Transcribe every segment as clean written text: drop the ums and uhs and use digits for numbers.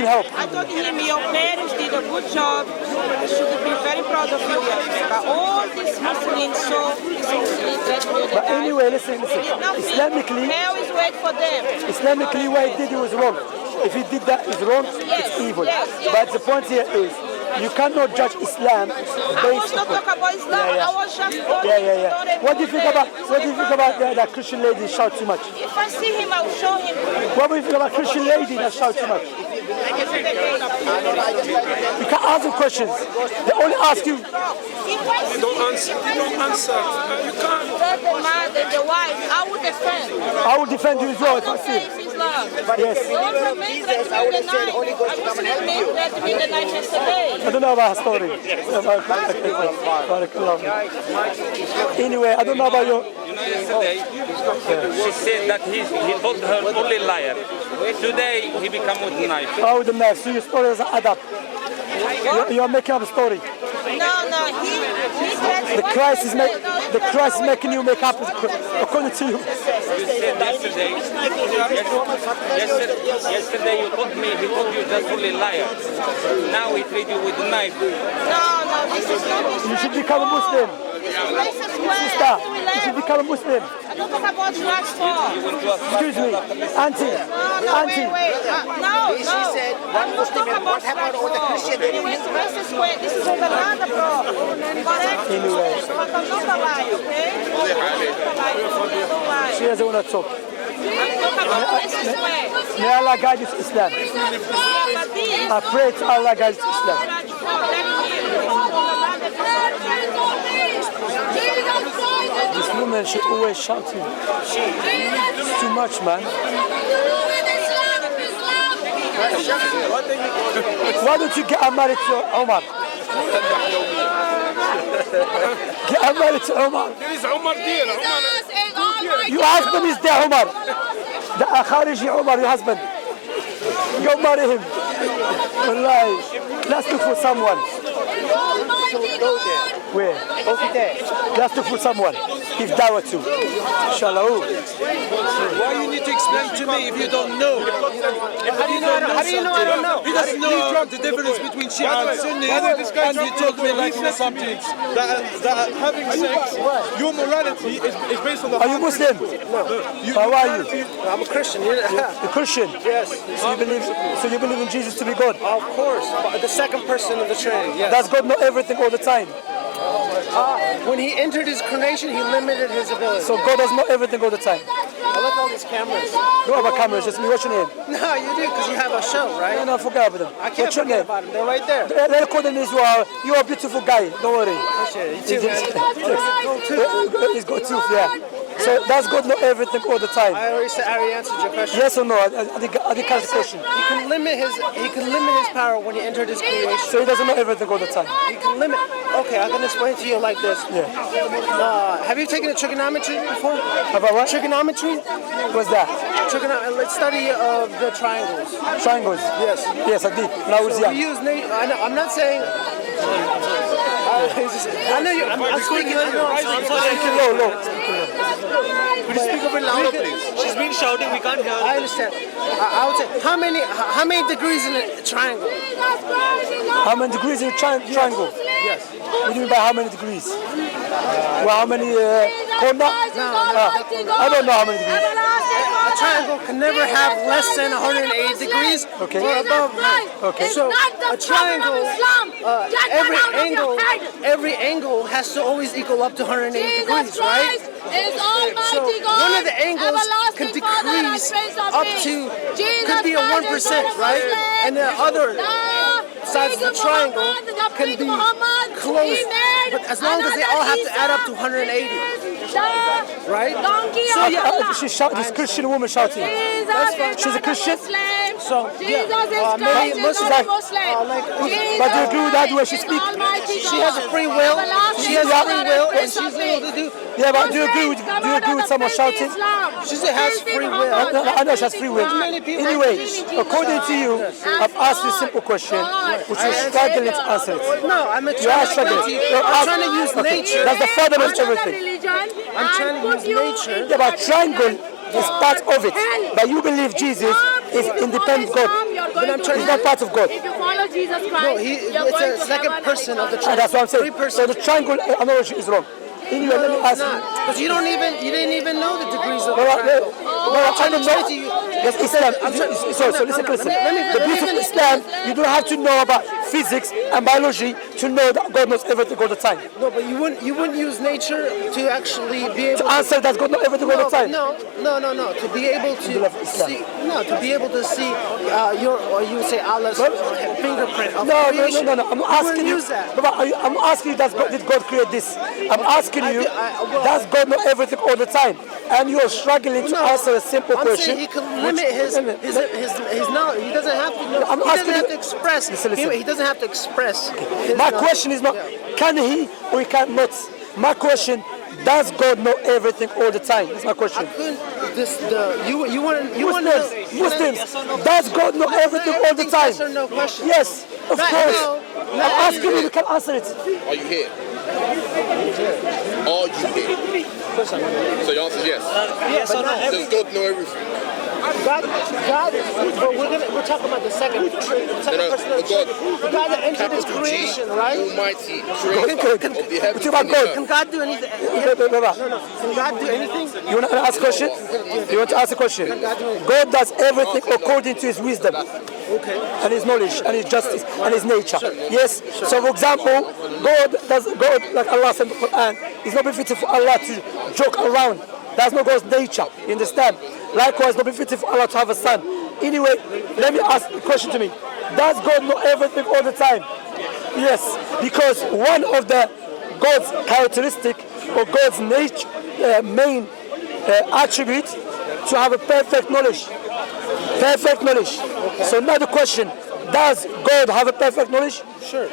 anything help? I told him your parents did a good job. You should be very proud of you. But all these Muslims, But anyway, listen. Islamically, hell is wait for them. Islamically, what he did was wrong. If he did that, it's wrong. It's evil. But the point here is, you cannot judge Islam based I was not talking about Islam. I was just What do you think about that Christian lady shout too much? If I see him, I will show him. What do you think about Christian lady that shout too much? You can't ask them questions. They only ask you. Don't answer. You can't. The mother, the wife, I will defend. I will defend you as well if I see. Yes. I don't know about her story. Anyway, I don't know about your... Yesterday, she said that he told her only liar. Today, he became with the knife. Oh, with the knife. So your story doesn't add up. You're making up a story. No, The Christ is making you make up according to you. You said yesterday you told me, he told you just only liar. Now he treat you with the knife. No, this is not this. You should become a Muslim. Sister, you should become a Muslim. I don't talk about drugs for. Excuse me, auntie. Wait. No. I'm not talking about drugs for. This is another problem. Correct? Anyway. But I'm not a lie, okay? She doesn't want to talk. I'm talking about this way. May Allah guide you to Islam. I pray to Allah guide you to Islam. This woman, she always shouting. It's too much, man. Why don't you get married to Omar? Get married to Omar. There is Omar there. Your husband is there, Omar. The Khariji Omar, your husband. Go marry him. Wallahi. Let's look for someone. Where? Over there. Let's look for someone. Give dawah to. Inshallah. Why you need to explain to me if you don't know? How do you know I don't know? He doesn't know the difference between Shia and Sunni, and he told me like something. That having sex, your morality is based on the... Are you Muslim? No. How are you? I'm a Christian. A Christian? Yes. So you believe in Jesus to be God? Of course. The second person of the Trinity, yes. Does God know everything all the time? When he entered his creation, he limited his ability. So God does know everything all the time? I look at all these cameras. No other cameras, just me. What's your name? No, you do, because you have a show, right? No, forget about them. I can't What's your forget name? about them. They're right there. They're calling me as well. You're a beautiful guy. Don't worry. You too, man. He's got tooth, yeah. So does God know everything all the time? I already answered your question. Yes or no? I didn't catch the question. He can limit his power when he entered his creation. So he doesn't know everything all the time. He can limit. Okay, I can explain to you like this. Yeah. Have you taken a trigonometry before? Have I what? Trigonometry? What's that? Let's study of the triangles. Triangles? Yes. Yes, I did. When I was So young. we use I'm not saying. I know you. I'm speaking. Speaking low. Could you speak a bit louder, please? She's been shouting. We can't hear. I understand. I would say how many degrees in a triangle? How many degrees in a triangle? Yes. What do you mean by how many degrees? Well, how many corner? I don't know how many degrees. A triangle can never have less than 180 degrees Okay. or above. Okay. So a triangle, every angle has to always equal up to 180 degrees, right? So one of the angles can decrease up to, could be a 1%, right? And the other sides of the triangle can be close, but as long as they all have to add up to 180. Right? So this Christian woman shouting. She's a Christian? So, yeah. Maybe Muslims But do you agree with that the way she speaks? She has a free will. She has a free will, and she's able to do. Yeah, but do you agree with someone shouting? She has free will. I know she has free will. Anyway, according to you, I've asked you a simple question, which you're struggling to answer it. No, I'm trying to use nature. That's the father of everything. I'm trying to use nature. Yeah, but triangle is part of it. But you believe Jesus is independent God. He's not part of God. If you follow Jesus Christ, No, you're it's going a to second heaven person and of the you're And that's what I'm saying. Three So persons. the triangle analogy is wrong. Anyway, let me No, ask it's you. not. Because you didn't even know the degrees of the No, triangle. I don't know. to you. Yes, Islam. So listen. The beauty of Islam, you don't have to know about physics and biology to know that God knows everything all the time. No, but you wouldn't use nature to actually be able To answer that God knows everything all the time. No. To be able to see, you would say Allah's fingerprint of creation. No. I'm You asking wouldn't you. use that. No, but I'm asking you. Did God create this? I'm asking you. Does God know everything all the time? And you're struggling to answer a simple I'm question. saying he can limit his knowledge. He doesn't have to know. I'm He asking doesn't have you- to express. Listen. He doesn't have to express. his My knowledge. question is not, Yeah. can he or he cannot? My question, does God know everything all the time? That's my question. Muslims, does God know everything all the time? Yes or no question. Yes, of Right, course. no, I'm asking you, you can answer it. Are you here? Are you here? So your answer is yes. Yes or no? Does God know everything? God, but we're talking about the second person of the God, Trinity. The God that entered his capital G, creation, right? Almighty, Can- creator can- of the we're heavens talking about and the God. earth. Can God do anything? Blah, blah, blah. No. Can God do anything? You want to ask a question? You want to ask a question? God does everything according to his wisdom and his knowledge and his justice and his nature. Yes? So for example, God, like Allah said in the Quran, it's not befitting for Allah to joke around. That's not God's nature. You understand? Likewise, not befitting for Allah to have a son. Anyway, let me ask the question to me. Does God know everything all the time? Yes, because one of the God's characteristic or God's nature, main attribute to have a perfect knowledge. Perfect knowledge. So now the question, does God have a perfect knowledge? Sure.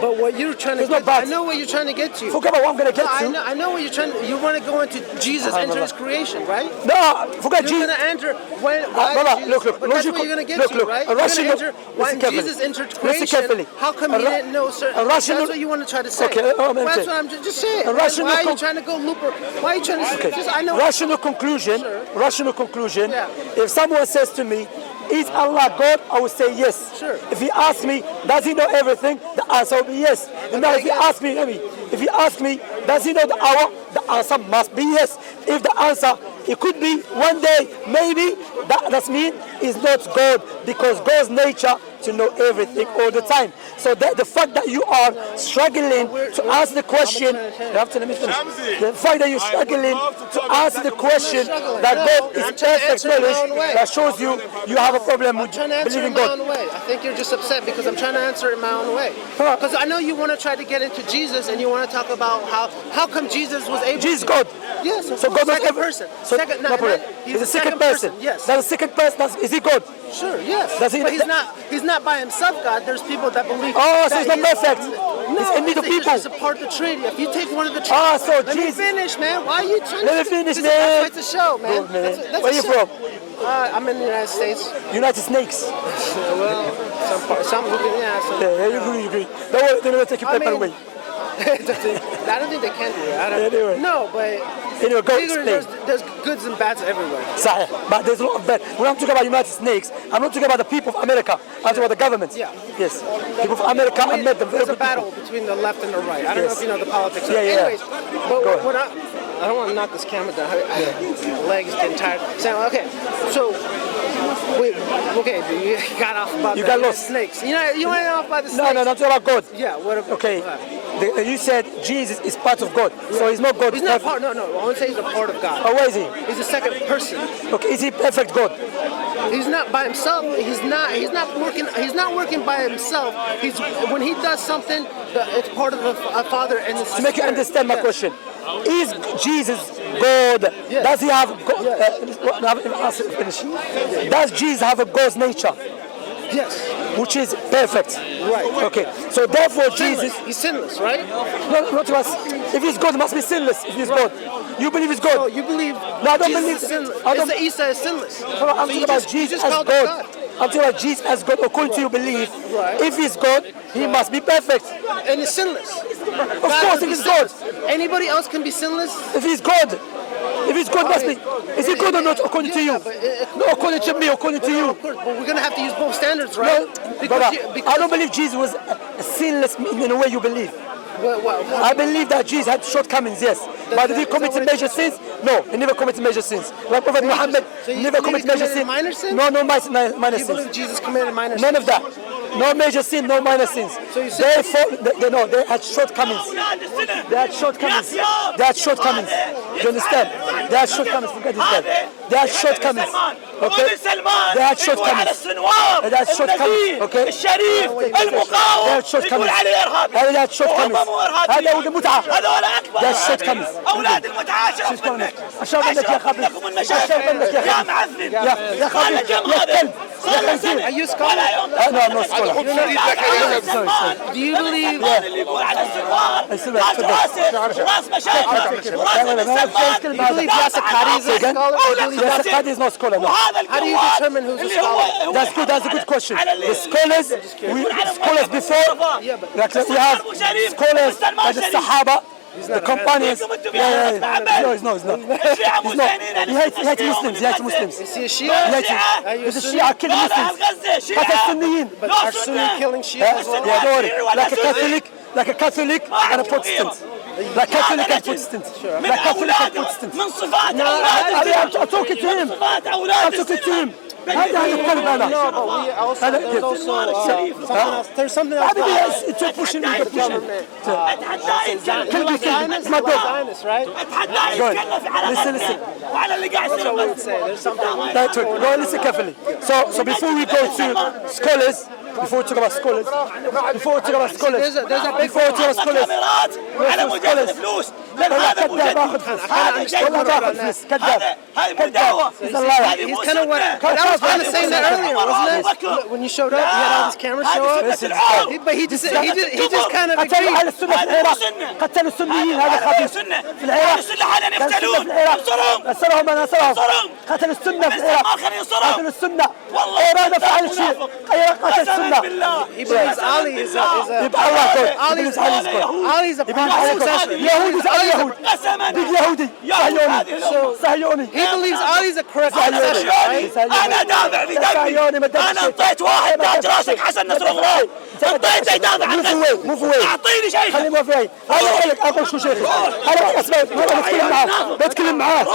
But what you're trying to It's not get bad. I know what you're trying to get to. Forget about what I'm going to get I to. know what you're trying to. You want to go into Jesus enter his creation, right? No, forget You're Jesus. going to enter when. Why Brother, Jesus, look, but that's logical- what you're going to get look, to, look, right? a You're going to rational- enter when listen carefully. Jesus entered Listen creation. carefully. How come A he ra- didn't know certain? a rational- That's what you want to try to say. Okay, I'm Well, that's saying. what I'm just saying. A rational Why are you con- trying to go looper? Why are you trying to? Okay. Just, I know. Rational conclusion. Sure. Rational conclusion. Yeah. If someone says to me, "Is Allah God?" I would say yes. Sure. If he asks me, "Does he know everything?" The answer will be yes. Now, if he asks me, "Does he know the hour?" The answer must be yes. If the answer, it could be one day, maybe, that means it's not God, because God's nature to know everything all the time. So the fact that you are struggling to answer the question, you have to let me finish. The fact that you're struggling to answer the question that God is perfect knowledge, that shows you have a problem with I'm trying to answer it believing my God. own way. I think you're just upset because I'm trying to answer it my own way. Huh. Because I know you want to try to get into Jesus and you want to talk about how come Jesus was able Jesus to... God. Yes, of So course, God knows second every- person. So, Second, no not, problem. he's He's a the second person. Yes. That's the second person. Is he God? Sure, yes. Does he- But he's not by himself, God. There's people that believe... Oh, so that he's not perfect. No, He's in need of people. He's a part of the Trinity. If you take one of the Trinity... Ah, so Let me Jesus. finish, man. Why are you trying Let to... me finish, This is- man. That's why it's a show, man. Bro, man. That's Where a you show. from? I'm in the United States. United Snakes. Well, some yeah. Yeah, you agree. Don't worry, they're going to take your I paper mean- away. I don't think they can do that. Anyway. No, but Anyway, go explain. there's goods and bads everywhere. Sahih. But there's a lot of bad. When I'm talking about United Snakes, I'm not talking about the people of America. I'm talking about the government. Yeah. Yes. People of America, I met them. Very There's a good people. battle between the left and the right. I don't know Yes. if you know the politics. Yeah, yeah. Anyways, but Go ahead. what I don't want to knock this camera down. My leg is getting tired. So, okay, so wait, okay, you got off about You the got lost. snakes. You went off by the snakes. No, I'm talking about God. Yeah, what about? Okay. You said Jesus is part of God. So he's not God. He's not part. No. I want to say he's a part of God. Oh, where is he? He's a second person. Okay, is he perfect God? He's not by himself. He's not working by himself. When he does something, it's part of the Father and the Spirit. To make you understand my question, is Jesus God? Yes. Does he have Does Jesus have a God's nature, Yes. which is perfect? Right. Okay. So therefore, Sinless. Jesus. He's sinless, right? No, not to us. If he's God, he must be sinless. If he's God, you believe he's God. Oh, you believe? No, I don't Jesus believe- is sinless. I don't- It's the Isa is sinless. I'm So talking you about just Jesus as called God. him I'm talking about Jesus as God. According to your belief, Right. if he's God, he must be perfect. And he's sinless. Of course, if he's God. Anybody else can be sinless? If he's God, If it's good, must be. Is it good or not according to you? No, according to me, according to you. Of course, but we're going to have to use both standards, right? No, brother, I don't believe Jesus was sinless in the way you believe. I believe that Jesus had shortcomings, yes. But did he commit major sins? No, he never committed major sins. Like Prophet Muhammad never committed major sins. Minor sins? No minor Do you sins. believe Jesus committed minor sins? None of that. No major sin, no minor sins. So you said they had shortcomings. They had shortcomings. They had shortcomings. Do you understand? They had shortcomings. Forget this guy. They had shortcomings. Okay? They had shortcomings. They had shortcomings. Okay? They had shortcomings. They had shortcomings. هذا هو المتعة. They had shortcomings. أولاد المتعة أشرف منك. أشرف منك يا خبيث. أشرف منك يا يا معفن. يا خبيث. يا كلب. يا خنزير. Are you a scholar? No, I'm not a scholar. Do you believe اللي يقول على السنوار راس راسه وراس مشايخ وراس السمان. Do you believe Yasser Qadi is a scholar? Or do you believe Yasser Qadi is not a scholar, no. How do you determine who's a scholar? That's good. That's a good question. The scholars before, like we have scholars like the Sahaba, the companions. No, he's not. He's not. He hates Muslims. He hates Muslims. Is he a Shia? He's a Shia killing Muslims. But a Sunniyin. But are Sunni killing Shia as well? Yeah, don't worry. Like a Catholic and a Protestant. Like Catholic and Protestant. Like Catholic and Protestant. من صفات I'm talking to him. I'm talking to him. هذا الكلب هذا. No, but we also, there's also there's something else. It's a pushing. Zionist, right? Listen. وعلى اللي قاعد That's what we would say. There's something. That's it. Go and listen carefully. So before we go to scholars, before we talk about scholars, There's a big كاميرات على مجرد فلوس لأن هذا كذاب باخذ فلوس. والله باخذ فلوس. كذاب. هاي مداوة. He's kind of what I was kind of saying that earlier, wasn't it? When you showed up, you had all these cameras show up. But he just kind of قتل agreed. أهل السنة في العراق. قتل السنيين هذا خبيث. في العراق. السنة حاليا يقتلون. نصرهم. قتل السنة في العراق. قتل السنة. إيران فعل شيء. قتل السنة. He believes Ali is a يبقى الله good. Ali's a prophet successor. يهودي زي اليهود. ديك يهودي. صهيوني. He believes Ali's a correct successor, right? أنا دافع في دمي. أنا انطيت واحد تاج راسك حسن نصر الله. انطيته يدافع عن نفسه. أعطيني شيء. خلي ما في هذا أقول لك أقول شو شيخي أنا أسمع بتكلم معاه